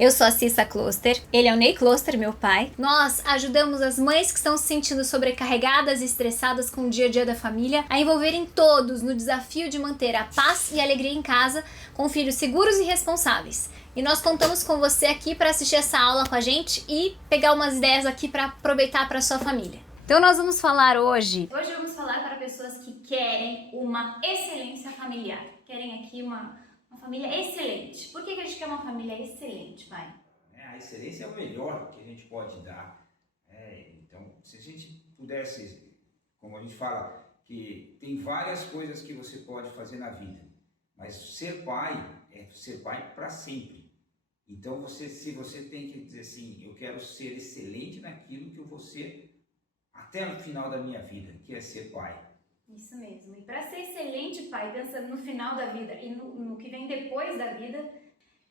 Eu sou a Cissa Kloster, ele é o Ney Kloster, meu pai. Nós ajudamos as mães que estão se sentindo sobrecarregadas e estressadas com o dia a dia da família a envolverem todos no desafio de manter a paz e a alegria em casa com filhos seguros e responsáveis. E nós contamos com você aqui para assistir essa aula com a gente e pegar umas ideias aqui para aproveitar para sua família. Então nós vamos falar hoje vamos falar para pessoas que querem uma excelência familiar, querem aqui uma família excelente. Por que a gente quer uma família excelente, pai? A excelência é o melhor que a gente pode dar. Então, se a gente pudesse, como a gente fala, que tem várias coisas que você pode fazer na vida, mas ser pai é ser pai para sempre. Então, se você tem que dizer assim, eu quero ser excelente naquilo que eu vou ser até o final da minha vida, que é ser pai. Isso mesmo. E para ser excelente pai, pensando no final da vida e no que vem depois da vida,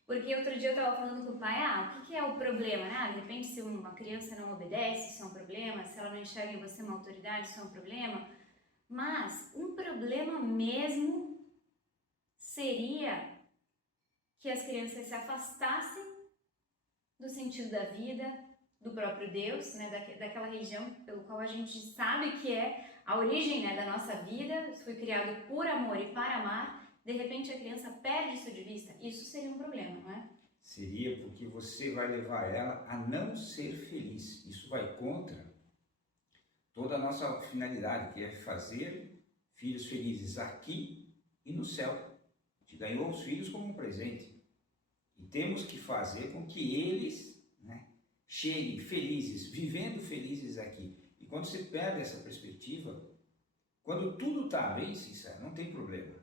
porque outro dia eu estava falando com o pai, o que é o problema, né? De repente, se uma criança não obedece, isso é um problema, se ela não enxerga em você uma autoridade, isso é um problema. Mas um problema mesmo seria que as crianças se afastassem do sentido da vida, do próprio Deus, né, daquela região pelo qual a gente sabe que é a origem, né, da nossa vida, foi criado por amor e para amar, de repente a criança perde isso de vista, isso seria um problema, não é? Seria porque você vai levar ela a não ser feliz, isso vai contra toda a nossa finalidade, que é fazer filhos felizes aqui e no céu. Te ganhou os filhos como um presente e temos que fazer com que eles cheguem felizes, vivendo felizes aqui. E quando você perde essa perspectiva, quando tudo está bem, sincero, não tem problema.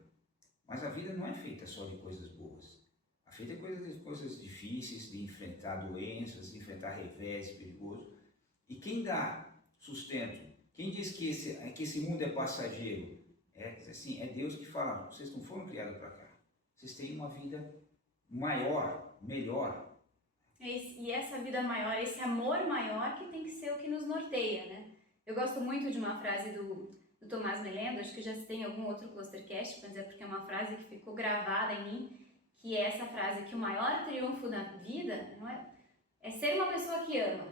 Mas a vida não é feita só de coisas boas. A vida é feita de coisas difíceis, de enfrentar doenças, de enfrentar revés perigosos. E quem dá sustento, quem diz que esse mundo é passageiro, é Deus que fala, vocês não foram criados para cá. Vocês têm uma vida maior, melhor. E essa vida maior, esse amor maior que tem que ser o que nos norteia, né? Eu gosto muito de uma frase do Tomás Melendo, acho que já tem algum outro Clustercast, para dizer, porque é uma frase que ficou gravada em mim, que é essa frase, que o maior triunfo da vida não é ser uma pessoa que ama.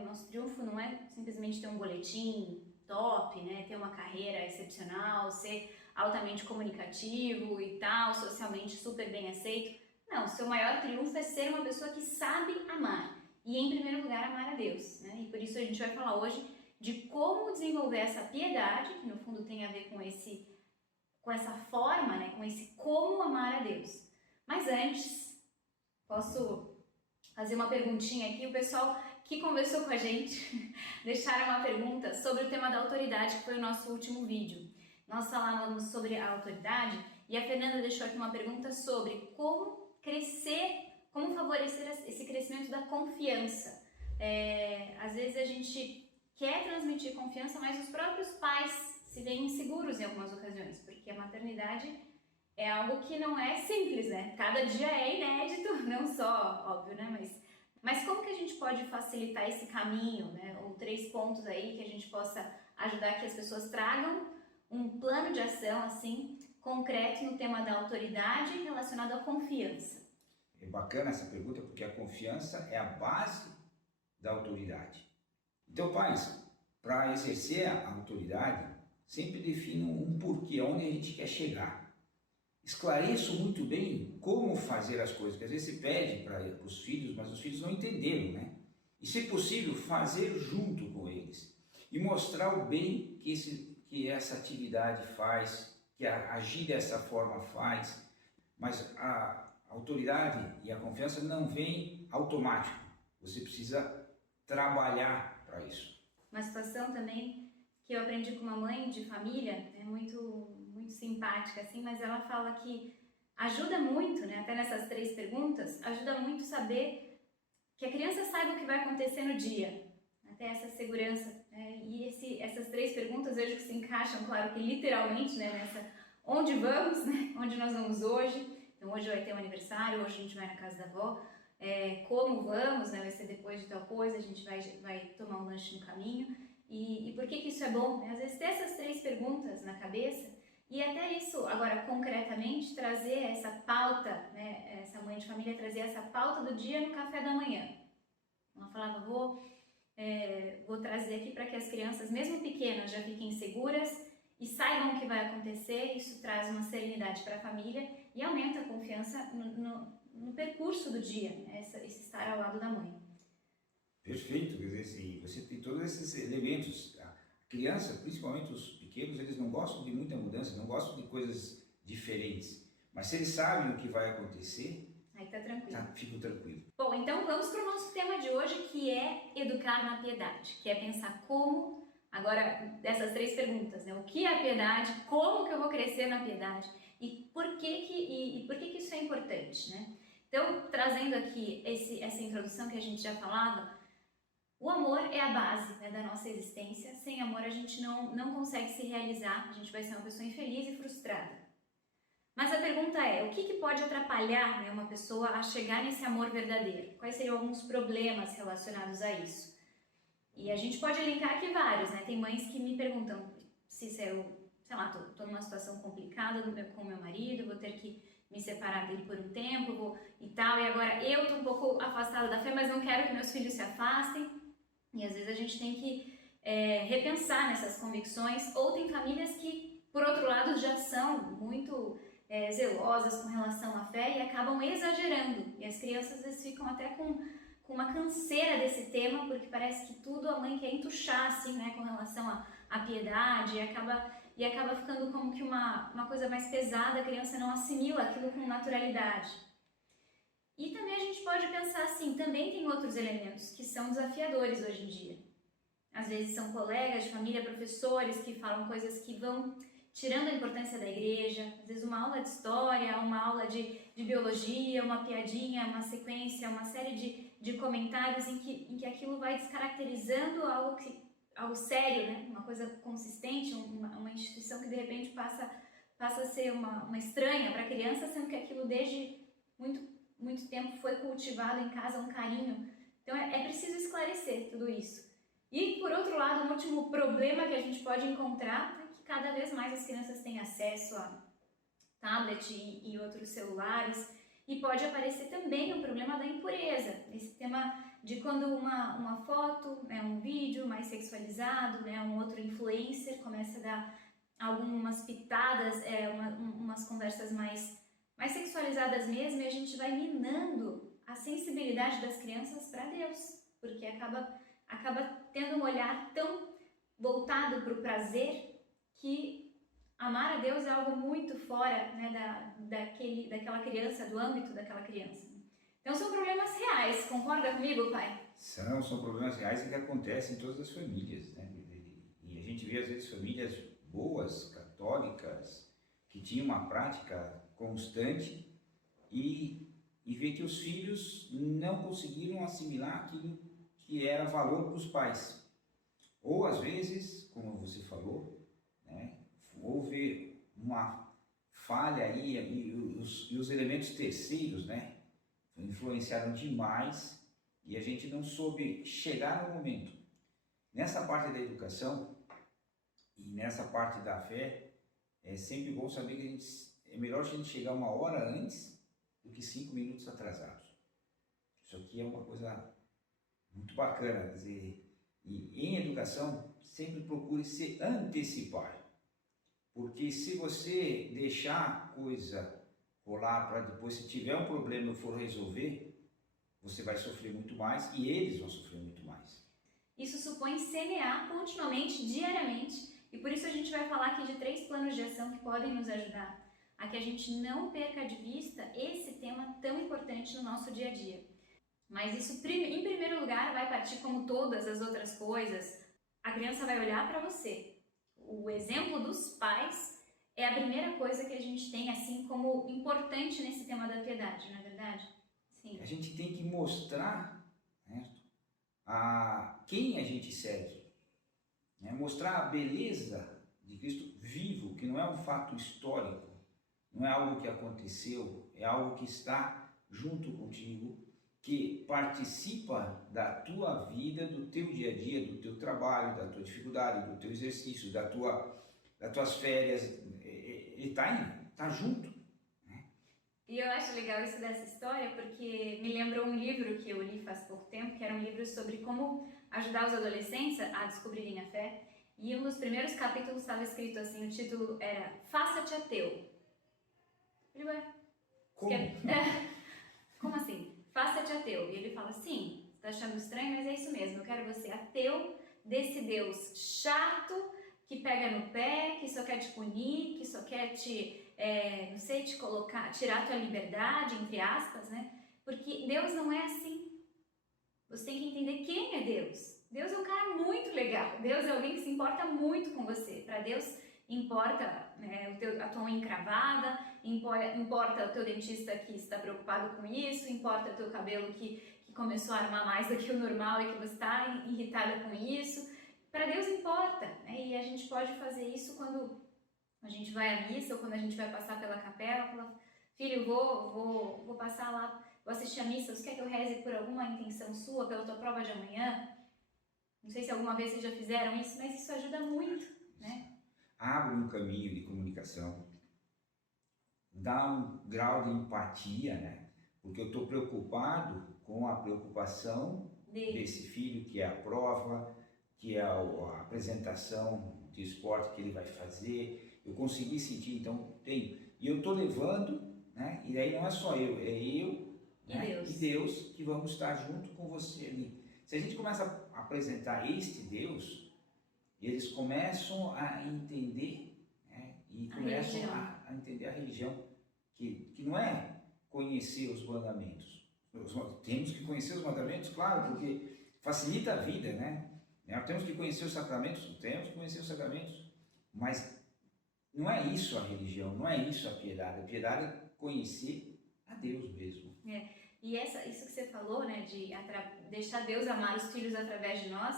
O nosso triunfo não é simplesmente ter um boletim top, né? Ter uma carreira excepcional, ser altamente comunicativo e tal, socialmente super bem aceito. Não, seu maior triunfo é ser uma pessoa que sabe amar. E, em primeiro lugar, amar a Deus. Né? E por isso a gente vai falar hoje de como desenvolver essa piedade, que no fundo tem a ver com essa forma, né? Com esse como amar a Deus. Mas antes, posso fazer uma perguntinha aqui. O pessoal que conversou com a gente deixaram uma pergunta sobre o tema da autoridade, que foi o nosso último vídeo. Nós falávamos sobre a autoridade e a Fernanda deixou aqui uma pergunta sobre como crescer, como favorecer esse crescimento da confiança. Às vezes a gente quer transmitir confiança, mas os próprios pais se veem inseguros em algumas ocasiões, porque a maternidade é algo que não é simples, né? Cada dia é inédito, não só, óbvio, né? Mas como que a gente pode facilitar esse caminho, né? Ou 3 pontos aí que a gente possa ajudar que as pessoas tragam um plano de ação, assim, concreto no tema da autoridade relacionado à confiança. É bacana essa pergunta porque a confiança é a base da autoridade. Então, pais, para exercer a autoridade, sempre definam um porquê, aonde a gente quer chegar. Esclareço muito bem como fazer as coisas, porque às vezes se pede para os filhos, mas os filhos não entenderam, né? E, se possível, fazer junto com eles e mostrar o bem que essa atividade faz, que agir dessa forma faz, mas a autoridade e a confiança não vem automático, você precisa trabalhar para isso. Uma situação também que eu aprendi com uma mãe de família, é muito simpática assim, mas ela fala que ajuda muito, né, até nessas 3 perguntas, ajuda muito saber que a criança saiba o que vai acontecer no dia, até essa segurança, e essas 3 perguntas eu vejo que se encaixam, claro que literalmente, né, nessa onde vamos, né, onde nós vamos hoje. Então hoje vai ter um aniversário, hoje a gente vai na casa da avó, como vamos, né, vai ser depois de tal coisa, a gente vai tomar um lanche no caminho. E por que isso é bom? Né? Às vezes ter essas 3 perguntas na cabeça E até isso, agora concretamente, trazer essa pauta, né, essa mãe de família trazer essa pauta do dia no café da manhã. Ela falava, vou trazer aqui para que as crianças, mesmo pequenas, já fiquem seguras e saibam o que vai acontecer. Isso traz uma serenidade para a família e aumenta a confiança no percurso do dia, né, esse estar ao lado da mãe. Perfeito, quer dizer, se você tem todos esses elementos. A criança, principalmente os pequenos, eles não gostam de muita mudança, não gostam de coisas diferentes. Mas se eles sabem o que vai acontecer, aí tá tranquilo. Fico tranquilo. Bom, então vamos para o nosso tema de hoje, que é educar na piedade, que é pensar como, agora dessas 3 perguntas, né? O que é a piedade, como que eu vou crescer na piedade e por que isso é importante, né? Então, trazendo aqui essa introdução que a gente já falava, o amor é a base, né, da nossa existência. Sem amor a gente não consegue se realizar, a gente vai ser uma pessoa infeliz e frustrada. Mas a pergunta é, o que pode atrapalhar, né, uma pessoa a chegar nesse amor verdadeiro? Quais seriam alguns problemas relacionados a isso? E a gente pode elencar aqui vários, né? Tem mães que me perguntam se eu, sei lá, tô numa situação complicada com meu marido, vou ter que me separar dele por um tempo e tal, e agora eu tô um pouco afastada da fé, mas não quero que meus filhos se afastem. E às vezes a gente tem que repensar nessas convicções, ou tem famílias que, por outro lado, já são muito zelosas com relação à fé e acabam exagerando. E as crianças às vezes ficam até com uma canseira desse tema, porque parece que tudo a mãe quer entuchar, assim, né, com relação à piedade, e acaba ficando como que uma coisa mais pesada, a criança não assimila aquilo com naturalidade. E também a gente pode pensar assim, também tem outros elementos que são desafiadores hoje em dia. Às vezes são colegas de família, professores que falam coisas que vão tirando a importância da igreja, às vezes uma aula de história, uma aula de biologia, uma piadinha, uma sequência, uma série de comentários em que aquilo vai descaracterizando algo sério, né? Uma coisa consistente, uma instituição que de repente passa a ser uma estranha para a criança, sendo que aquilo desde muito tempo foi cultivado em casa, um carinho. Então é preciso esclarecer tudo isso. E por outro lado, um último problema que a gente pode encontrar é que cada vez mais as crianças têm acesso a tablet e outros celulares, e pode aparecer também o problema da impureza, esse tema de quando uma foto, né, um vídeo mais sexualizado, né, um outro influencer começa a dar algumas pitadas, umas conversas mais sexualizadas mesmo, e a gente vai minando a sensibilidade das crianças para Deus, porque acaba tendo um olhar tão voltado para o prazer que amar a Deus é algo muito fora, né, daquela criança, do âmbito daquela criança. Então são problemas reais, concorda comigo, pai? São problemas reais que acontecem em todas as famílias, né? E a gente vê às vezes famílias boas, católicas, que tinham uma prática constante e vê que os filhos não conseguiram assimilar aquilo que era valor para os pais. Ou às vezes, como você falou, né, houve uma falha aí e os elementos terceiros, né, influenciaram demais e a gente não soube chegar no momento. Nessa parte da educação e nessa parte da fé, é sempre bom saber que é melhor a gente chegar 1 hora antes do que 5 minutos atrasados. Isso aqui é uma coisa muito bacana, quer dizer, e em educação sempre procure se antecipar, porque se você deixar a coisa rolar para depois, se tiver um problema e for resolver, você vai sofrer muito mais e eles vão sofrer muito mais. Isso supõe semear continuamente, diariamente, e por isso a gente vai falar aqui de 3 planos de ação que podem nos ajudar a que a gente não perca de vista esse tema tão importante no nosso dia a dia. Mas isso, em primeiro lugar, vai partir como todas as outras coisas. A criança vai olhar para você. O exemplo dos pais é a primeira coisa que a gente tem assim como importante nesse tema da piedade, não é verdade? Sim. A gente tem que mostrar, né, a quem a gente segue, né, mostrar a beleza de Cristo vivo, que não é um fato histórico, não é algo que aconteceu, é algo que está junto contigo, que participa da tua vida, do teu dia a dia, do teu trabalho, da tua dificuldade, do teu exercício, das tuas férias. Ele tá junto. E eu acho legal isso dessa história porque me lembrou um livro que eu li faz pouco tempo, que era um livro sobre como ajudar os adolescentes a descobrirem a fé. E um dos primeiros capítulos estava escrito assim, o título era Faça-te ateu. Ele vai, Como? como assim? Faça-te ateu. E ele fala, sim, você tá achando estranho, mas é isso mesmo, eu quero você ateu desse Deus chato, que pega no pé, que só quer te punir, que só quer não sei, te colocar, tirar a tua liberdade, entre aspas, né? Porque Deus não é assim. Você tem que entender quem é Deus. Deus é um cara muito legal. Deus é alguém que se importa muito com você. Para Deus importa, né, a tua unha encravada, importa o teu dentista que está preocupado com isso, importa o teu cabelo que começou a armar mais do que o normal e que você está irritada com isso. Para Deus importa, né? E a gente pode fazer isso quando a gente vai à missa ou quando a gente vai passar pela capela, fala, filho, vou passar lá, vou assistir a missa, você quer que eu reze por alguma intenção sua, pela tua prova de amanhã? Não sei se alguma vez vocês já fizeram isso, mas isso ajuda muito, né? Abre um caminho de comunicação, dá um grau de empatia, né? Porque eu estou preocupado com a preocupação desse filho, que é a prova, que é a apresentação de esporte que ele vai fazer. Eu consegui sentir, então tenho. E eu estou levando, né? E aí não é só eu, é eu e Deus que vamos estar junto com você ali. Se a gente começa a apresentar este Deus, eles começam a entender, né? E começam a entender a religião, que não é conhecer os mandamentos. Temos que conhecer os mandamentos, claro, porque facilita a vida, né? Nós temos que conhecer os sacramentos, mas não é isso a religião, não é isso a piedade. A piedade é conhecer a Deus mesmo. E isso que você falou, né, de deixar Deus amar os filhos através de nós,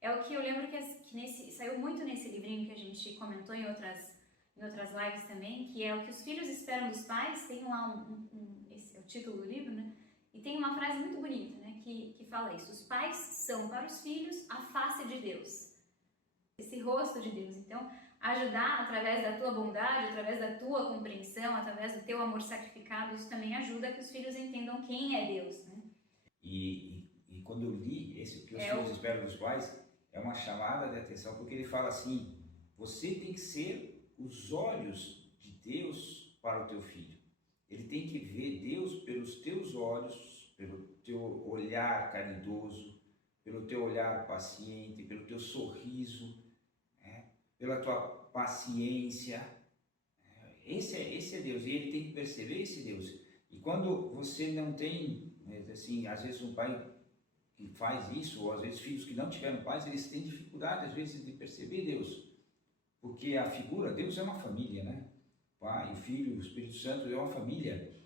é o que eu lembro que saiu muito nesse livrinho que a gente comentou em outras lives também, que é o que os filhos esperam dos pais. Tem lá esse é o título do livro, né? E tem uma frase muito bonita, né, que fala isso: os pais são para os filhos a face de Deus, esse rosto de Deus. Então, ajudar através da tua bondade, através da tua compreensão, através do teu amor sacrificado, isso também ajuda que os filhos entendam quem é Deus, né? E quando eu li esse, o que os filhos esperam dos pais, é uma chamada de atenção, porque ele fala assim: você tem que ser os olhos de Deus para o teu filho. Ele tem que ver Deus pelos teus olhos, pelo teu olhar caridoso, pelo teu olhar paciente, pelo teu sorriso, né? Pela tua paciência. Esse é Deus, e ele tem que perceber esse Deus. E quando você não tem, assim, às vezes um pai que faz isso, ou às vezes filhos que não tiveram pais, eles têm dificuldade às vezes de perceber Deus, porque a figura, Deus é uma família, né? Pai, Filho, o Espírito Santo é uma família,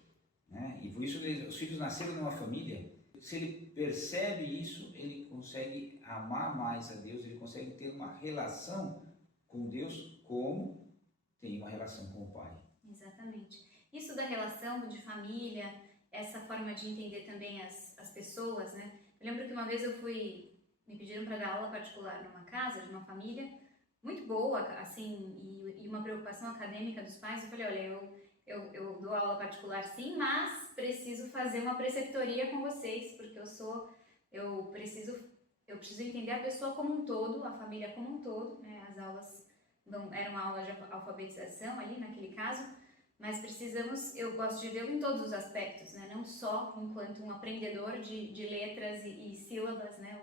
né? E por isso os filhos nasceram numa família. Se ele percebe isso, ele consegue amar mais a Deus, ele consegue ter uma relação com Deus como tem uma relação com o Pai. Exatamente. Isso da relação de família, essa forma de entender também as pessoas, né? Eu lembro que uma vez me pediram para dar aula particular numa casa de uma família muito boa, assim, e uma preocupação acadêmica dos pais. Eu falei, olha, eu dou aula particular sim, mas preciso fazer uma preceptoria com vocês, porque eu preciso entender a pessoa como um todo, a família como um todo, né? As aulas eram uma aula de alfabetização ali naquele caso, mas eu gosto de vê-lo em todos os aspectos, né? Não só enquanto um aprendedor de letras e sílabas, né?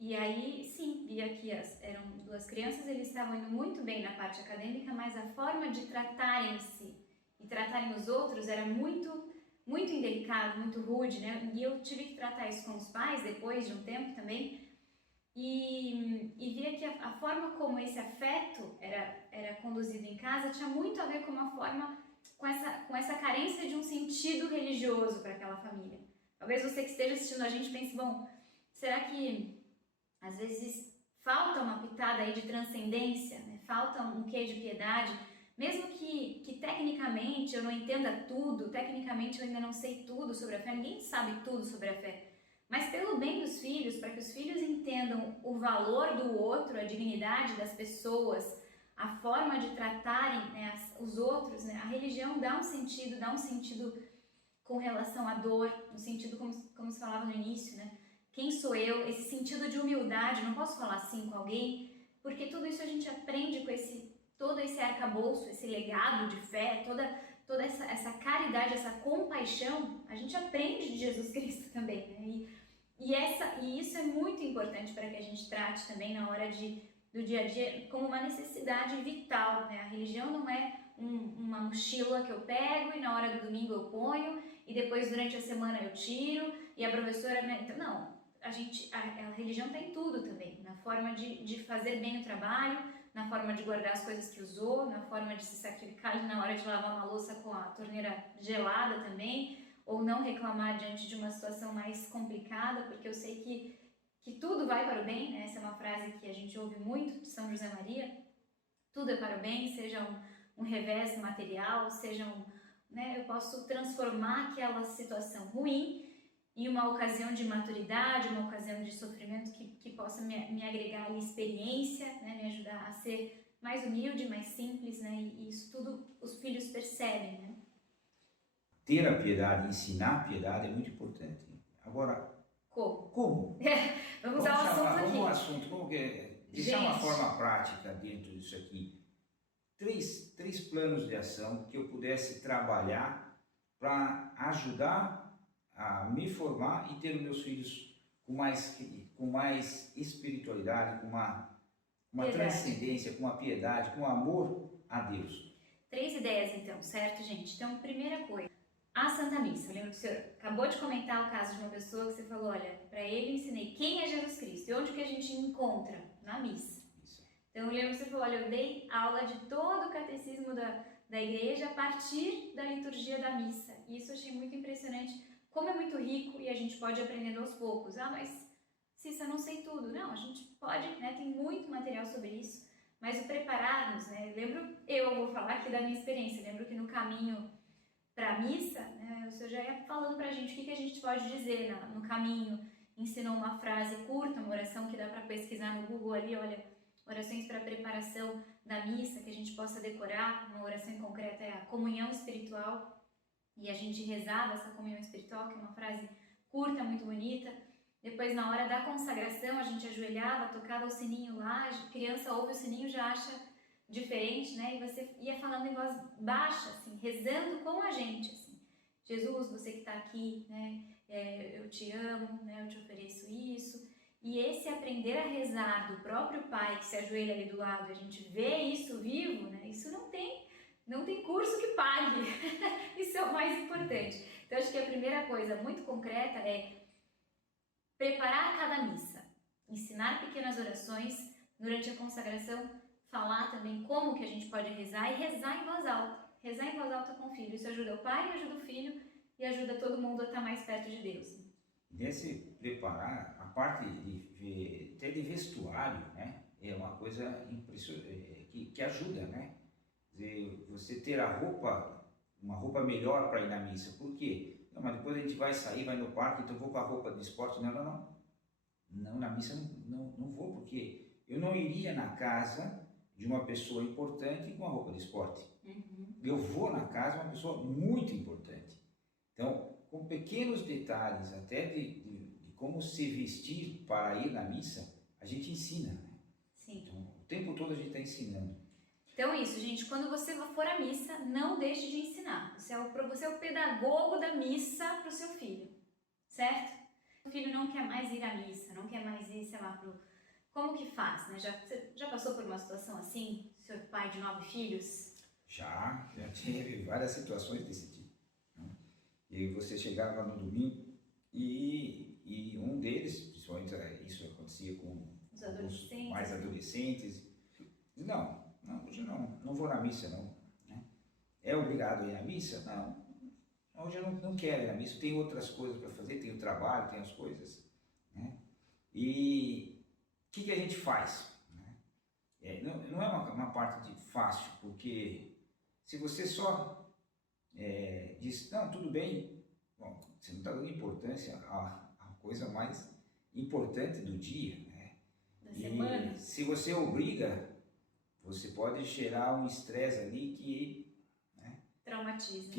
E aí, sim, via que eram duas crianças, eles estavam indo muito bem na parte acadêmica, mas a forma de tratarem-se e tratarem os outros era muito, muito indelicado, muito rude, né? E eu tive que tratar isso com os pais depois de um tempo também, e via que a forma como esse afeto era conduzido em casa tinha muito a ver com uma forma, com essa carência de um sentido religioso para aquela família. Talvez você que esteja assistindo a gente pense, bom, será que às vezes falta uma pitada aí de transcendência, né? Falta um quê de piedade, mesmo que tecnicamente eu não entenda tudo, tecnicamente eu ainda não sei tudo sobre a fé, ninguém sabe tudo sobre a fé, mas pelo bem dos filhos, para que os filhos entendam o valor do outro, a dignidade das pessoas, a forma de tratarem, né, os outros, né, a religião dá um sentido com relação à dor, no sentido como se falava no início, né? Quem sou eu? Esse sentido de humildade, não posso falar assim com alguém, porque tudo isso a gente aprende com todo esse arcabouço, esse legado de fé, toda essa caridade, essa compaixão, a gente aprende de Jesus Cristo também, né? E isso é muito importante para que a gente trate também na hora do dia a dia como uma necessidade vital, né? A religião não é uma mochila que eu pego e na hora do domingo eu ponho e depois durante a semana eu tiro e a professora, né? Então, não, a religião está em tudo também, na forma de fazer bem o trabalho, na forma de guardar as coisas que usou, na forma de se sacrificar na hora de lavar uma louça com a torneira gelada também, ou não reclamar diante de uma situação mais complicada, porque eu sei que tudo vai para o bem, né? Essa é uma frase que a gente ouve muito de São José Maria, tudo é para o bem, seja um revés material, seja né, eu posso transformar aquela situação ruim em uma ocasião de maturidade, uma ocasião de sofrimento que possa me agregar ali experiência, né, me ajudar a ser mais humilde, mais simples, né, e isso tudo os filhos percebem, né? Ter a piedade, ensinar a piedade é muito importante. Agora, como? Vamos ao assunto aqui. Vamos ao assunto, como que é? Deixar uma forma prática dentro disso aqui. Três planos de ação que eu pudesse trabalhar para ajudar a me formar e ter os meus filhos com mais espiritualidade, com uma transcendência, com uma piedade, com amor a Deus. 3 ideias então, certo, gente? Então, primeira coisa, a Santa Missa. Eu lembro que o senhor acabou de comentar o caso de uma pessoa que você falou, olha, para ele eu ensinei quem é Jesus Cristo e onde que a gente encontra? Na missa. Então eu lembro que você falou, olha, eu dei aula de todo o catecismo da igreja a partir da liturgia da missa. E isso eu achei muito impressionante, como é muito rico e a gente pode aprendendo aos poucos. Ah, mas Cissa, eu não sei tudo. Não, a gente pode, né? Tem muito material sobre isso. Mas o preparar-nos, né? Eu vou falar aqui da minha experiência. Lembro que no caminho para a missa, né, o senhor já ia falando para a gente o que a gente pode dizer no caminho. Ensinou uma frase curta, uma oração que dá para pesquisar no Google ali, olha, orações para a preparação da missa, que a gente possa decorar. Uma oração em concreta é a comunhão espiritual, e a gente rezava essa comunhão espiritual, que é uma frase curta, muito bonita. Depois, na hora da consagração, a gente ajoelhava, tocava o sininho lá, a criança ouve o sininho, já acha diferente, né? E você ia falando em voz baixa, assim, rezando com a gente, assim. Jesus, você que está aqui, né? Eu te amo, né? Eu te ofereço isso. E esse aprender a rezar do próprio pai que se ajoelha ali do lado, a gente vê isso vivo, né? Isso não tem curso que pague. Isso é o mais importante. Então, acho que a primeira coisa muito concreta é preparar cada missa, ensinar pequenas orações durante a consagração, falar também como que a gente pode rezar e rezar em voz alta. Rezar em voz alta com o filho. Isso ajuda o pai, ajuda o filho e ajuda todo mundo a estar mais perto de Deus. Nesse preparar, a parte até de vestuário, né, é uma coisa impressionante, que ajuda, né? Dizer, você ter uma roupa melhor para ir na missa. Por quê? Não, mas depois a gente vai sair, vai no parque, então eu vou com a roupa de esporte. Não. Não, na missa não vou, porque eu não iria na casa de uma pessoa importante com a roupa de esporte. Uhum. Eu vou na casa de uma pessoa muito importante. Então, com pequenos detalhes, até de como se vestir para ir na missa, a gente ensina, né? Sim. Então, o tempo todo a gente está ensinando. Então é isso, gente. Quando você for à missa, não deixe de ensinar. Você é o pedagogo da missa para o seu filho, certo? O filho não quer mais ir à missa, não quer mais ir, sei lá, como que faz, né? Você já passou por uma situação assim? Seu pai de 9 filhos? Já tive várias situações desse tipo. E você chegava no domingo e um deles, principalmente isso acontecia com os mais adolescentes, não, hoje não vou na missa não. Né? É obrigado a ir à missa? Não, hoje eu não quero ir na missa, tem outras coisas para fazer, tem o trabalho, tem as coisas. Né? E o que a gente faz? Né? Não é uma parte fácil, porque se você só diz, não, tudo bem, bom, você não está dando importância à coisa mais importante do dia, né? Da semana. Se você obriga, você pode gerar um estresse ali que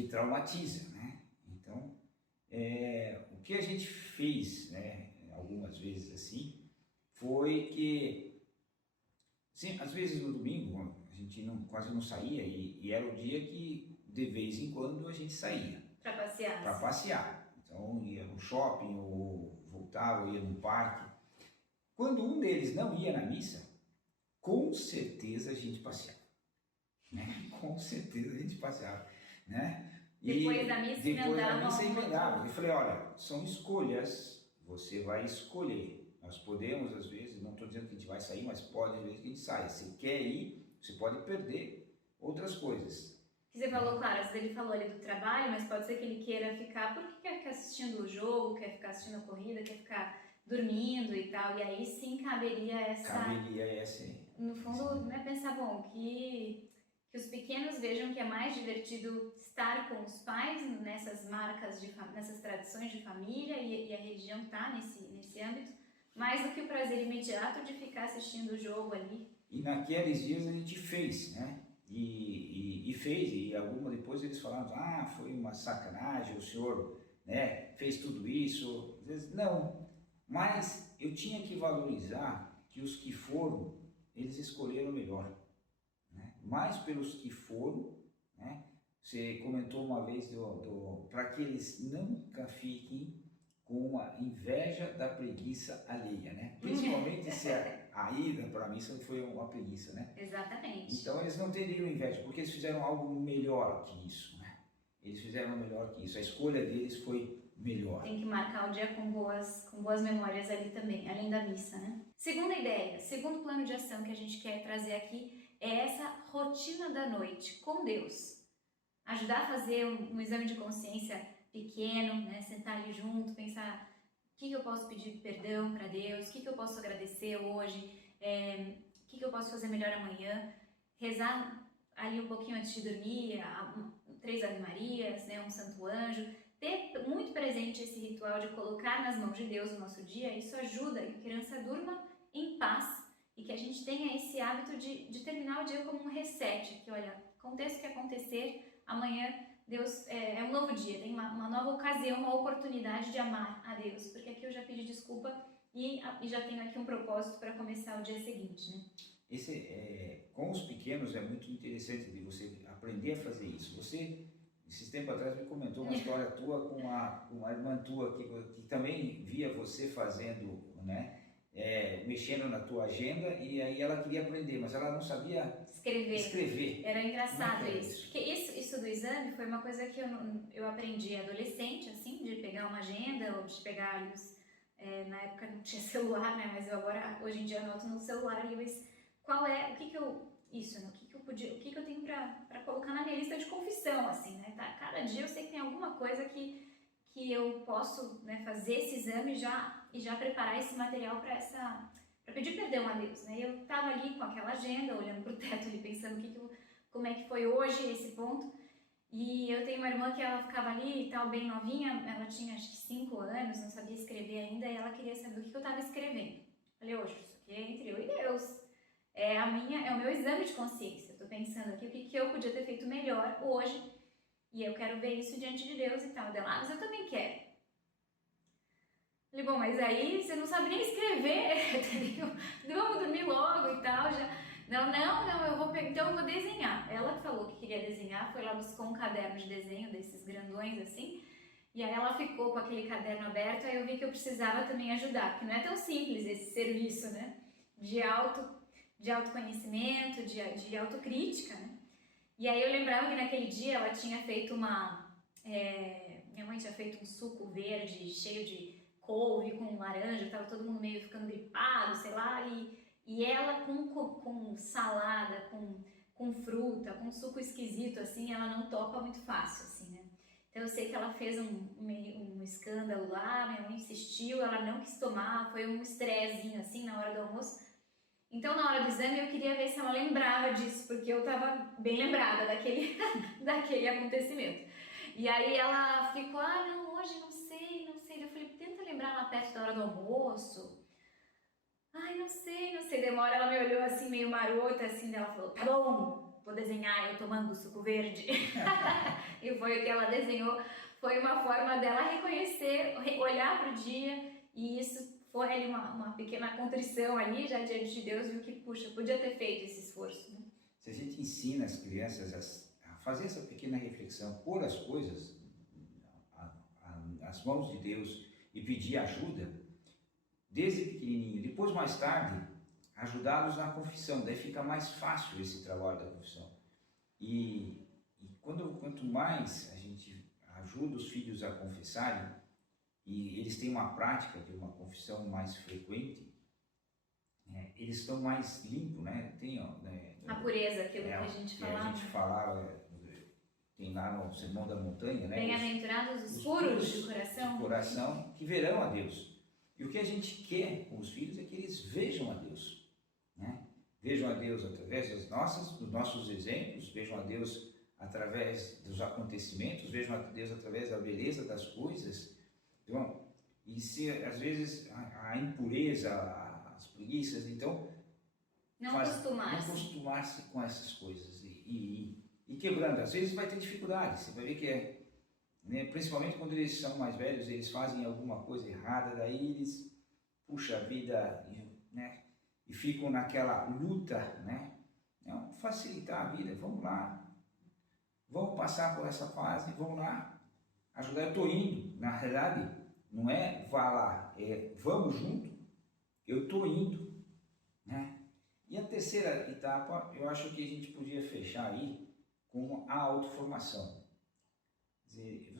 traumatiza, né? Então, o que a gente fez, né, algumas vezes assim, foi que, sim, às vezes no domingo a gente quase não saía e era o dia que de vez em quando a gente saía Para passear. para passear. Então ia no shopping ou voltava, ou ia no parque. Quando um deles não ia na missa, com certeza a gente passeava, né? Com certeza a gente passeava, né? Depois da missa emendava. Eu falei, olha, são escolhas, você vai escolher. Nós podemos, às vezes, não estou dizendo que a gente vai sair, mas pode, às vezes, que a gente saia. Se quer ir, você pode perder outras coisas. Você falou, claro, ele falou ali do trabalho, mas pode ser que ele queira ficar, porque quer ficar assistindo o jogo, quer ficar assistindo a corrida, quer ficar dormindo e tal, e aí sim caberia essa... No fundo, né, pensar, bom, que os pequenos vejam que é mais divertido estar com os pais nessas marcas, nessas tradições de família, e a religião está nesse âmbito, mais do que o prazer imediato de ficar assistindo o jogo ali. E naqueles dias a gente fez, né? E fez, e alguma depois eles falaram, foi uma sacanagem, o senhor, né, fez tudo isso. Às vezes, não, mas eu tinha que valorizar que os que foram, eles escolheram melhor, né? Mais pelos que foram, né? Você comentou uma vez para que eles nunca fiquem com a inveja da preguiça alheia, né? Principalmente se a ida para a missa foi uma preguiça, né? Exatamente. Então eles não teriam inveja, porque eles fizeram algo melhor que isso, né? Eles fizeram melhor que isso, a escolha deles foi melhor. Tem que marcar o dia com boas memórias ali também, além da missa, né? Segunda ideia, segundo plano de ação que a gente quer trazer aqui é essa rotina da noite com Deus. Ajudar a fazer um exame de consciência pequeno, né? Sentar ali junto, pensar o que eu posso pedir perdão para Deus, o que eu posso agradecer hoje, o que eu posso fazer melhor amanhã, rezar ali um pouquinho antes de dormir, 3 Ave Marias, né? Um Santo Anjo, ter muito presente esse ritual de colocar nas mãos de Deus o nosso dia. Isso ajuda que a criança durma em paz e que a gente tenha esse hábito de terminar o dia como um reset, que olha, aconteça o que acontecer, amanhã Deus é um novo dia, tem uma nova ocasião, uma oportunidade de amar a Deus, porque aqui eu já pedi desculpa e já tenho aqui um propósito para começar o dia seguinte, né? Com os pequenos é muito interessante de você aprender a fazer isso. Você, esses tempos atrás, me comentou uma história tua com uma irmã tua que também via você fazendo, né? Mexendo na tua agenda, e aí ela queria aprender, mas ela não sabia escrever. Era engraçado isso, porque isso do exame foi uma coisa que eu aprendi adolescente, assim, de pegar uma agenda, ou de pegar na época não tinha celular, né, mas eu agora, hoje em dia, anoto no celular, mas o que eu tenho para colocar na minha lista de confissão, assim, né, tá? Cada dia eu sei que tem alguma coisa que eu posso, né, fazer esse exame e já preparar esse material para pedir perdão a Deus, né? Eu estava ali com aquela agenda, olhando para o teto ali, pensando como é que foi hoje esse ponto. E eu tenho uma irmã que ela ficava ali e tal, bem novinha, ela tinha acho que 5 anos, não sabia escrever ainda, e ela queria saber o que eu estava escrevendo. Falei, hoje, isso aqui é entre eu e Deus. É o meu exame de consciência. Estou pensando aqui o que eu podia ter feito melhor hoje. E eu quero ver isso diante de Deus e tal. Dela, mas eu também quero. Falei, bom, mas aí você não sabe nem escrever, entendeu? Vamos dormir logo e tal. Já. Então eu vou desenhar. Ela que falou que queria desenhar, foi lá, buscou um caderno de desenho desses grandões assim. E aí ela ficou com aquele caderno aberto, aí eu vi que eu precisava também ajudar, porque não é tão simples esse serviço, né? De autoconhecimento, de autocrítica, né? E aí eu lembrava que naquele dia ela tinha feito minha mãe tinha feito um suco verde cheio de couve com laranja, tava todo mundo meio ficando gripado, sei lá, e ela com salada, com fruta, com suco esquisito, assim, ela não topa muito fácil, assim, né? Então eu sei que ela fez um escândalo lá, minha mãe insistiu, ela não quis tomar, foi um estressinho assim na hora do almoço. Então, na hora do exame, eu queria ver se ela lembrava disso, porque eu estava bem lembrada daquele acontecimento. E aí ela ficou, não, hoje não sei. Eu falei, tenta lembrar lá perto da hora do almoço. Ai, não sei, não sei. Demora, ela me olhou assim, meio marota, assim, ela falou, tá bom, vou desenhar eu tomando suco verde. E foi o que ela desenhou. Foi uma forma dela reconhecer, olhar para o dia, e isso foi ali uma pequena contrição ali, já diante de Deus, viu que, puxa, podia ter feito esse esforço, né? Se a gente ensina as crianças a fazer essa pequena reflexão, pôr as coisas às mãos de Deus e pedir ajuda, desde pequenininho, depois mais tarde, ajudá-los na confissão, daí fica mais fácil esse trabalho da confissão. E quanto mais a gente ajuda os filhos a confessarem, e eles têm uma prática de uma confissão mais frequente, eles estão mais limpos, né? Tem, A pureza, aquilo que a gente falava. A gente falava, tem lá no Sermão da Montanha, né? Bem-aventurados os puros de coração. De coração, que verão a Deus. E o que a gente quer com os filhos é que eles vejam a Deus, né? Vejam a Deus através dos nossos exemplos, vejam a Deus através dos acontecimentos, vejam a Deus através da beleza das coisas. Então, e se às vezes a impureza, as preguiças, então não acostumar-se com essas coisas e quebrando. Às vezes vai ter dificuldade, você vai ver que né, principalmente quando eles são mais velhos, eles fazem alguma coisa errada, daí eles puxam a vida, né, e ficam naquela luta, né? Não, facilitar a vida, vamos lá, vamos passar por essa fase, vamos lá, ajudar. Eu estou indo, na realidade, não é vá lá, é vamos junto, eu estou indo, né? E a terceira etapa, eu acho que a gente podia fechar aí com a autoformação. Quer dizer,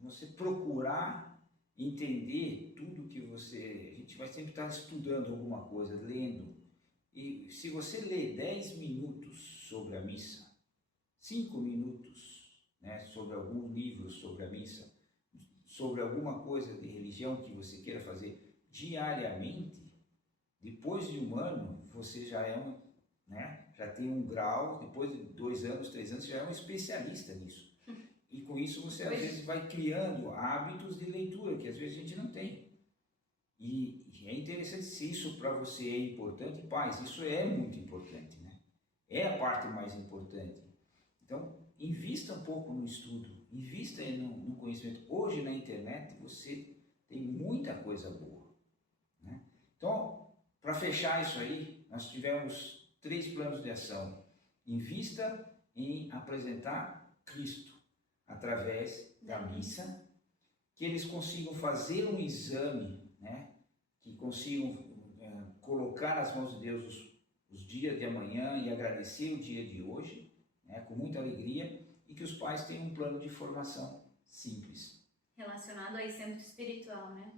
você procurar entender tudo que a gente vai sempre estar estudando alguma coisa, lendo. E se você lê 10 minutos sobre a missa, 5 minutos, né, sobre algum livro sobre a missa, sobre alguma coisa de religião que você queira fazer diariamente, depois de um ano, você já já tem um grau, depois de 2 anos, 3 anos, você já é um especialista nisso. E com isso você às vezes vai criando hábitos de leitura, que às vezes a gente não tem. E é interessante, se isso para você é importante, paz, isso é muito importante, né? É a parte mais importante. Então, invista um pouco no estudo, invista no conhecimento. Hoje na internet você tem muita coisa boa, né? Então, para fechar isso aí, nós tivemos 3 planos de ação. Invista em apresentar Cristo através da missa, que eles consigam fazer um exame, né? Que consigam colocar nas mãos de Deus os dias de amanhã e agradecer o dia de hoje, né? Com muita alegria, e que os pais tenham um plano de formação simples. Relacionado a esse âmbito espiritual, né?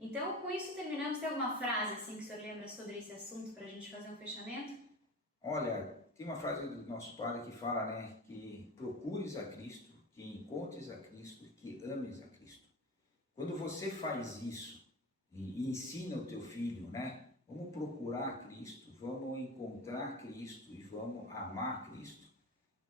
Então, com isso terminamos. Tem alguma frase assim que o senhor lembra sobre esse assunto para a gente fazer um fechamento? Olha, tem uma frase do nosso padre que fala, né, que procures a Cristo, que encontres a Cristo, que ames a Cristo. Quando você faz isso e ensina o teu filho, né, vamos procurar Cristo, vamos encontrar Cristo e vamos amar Cristo,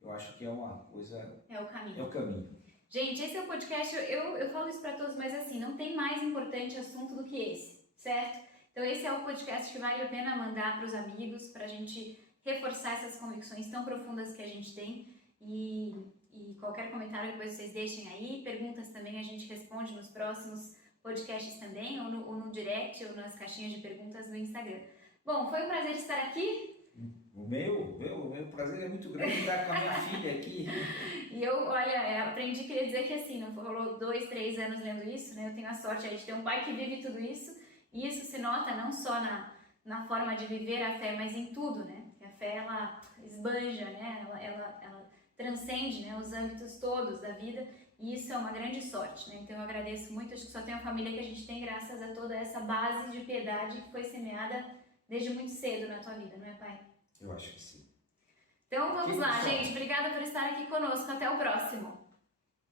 eu acho que é uma coisa... É o caminho. É o caminho. Gente, esse é o podcast, eu falo isso para todos, mas assim, não tem mais importante assunto do que esse, certo? Então esse é o podcast que vale a pena mandar para os amigos, para a gente reforçar essas convicções tão profundas que a gente tem. E qualquer comentário depois vocês deixem aí, perguntas também a gente responde nos próximos podcasts também, ou no direct, ou nas caixinhas de perguntas no Instagram. Bom, foi um prazer estar aqui. O meu prazer é muito grande estar com a minha filha aqui. E eu, olha, aprendi, queria dizer que assim, não rolou 2, 3 anos lendo isso, né? Eu tenho a sorte aí de ter um pai que vive tudo isso, e isso se nota não só na forma de viver a fé, mas em tudo, né? A fé, ela esbanja, né? Ela transcende, né, os âmbitos todos da vida, e isso é uma grande sorte, né? Então eu agradeço muito, acho que só tem a família que a gente tem graças a toda essa base de piedade que foi semeada desde muito cedo na tua vida, não é, pai? Eu acho que sim. Então vamos lá, gente. Obrigada por estar aqui conosco. Até o próximo.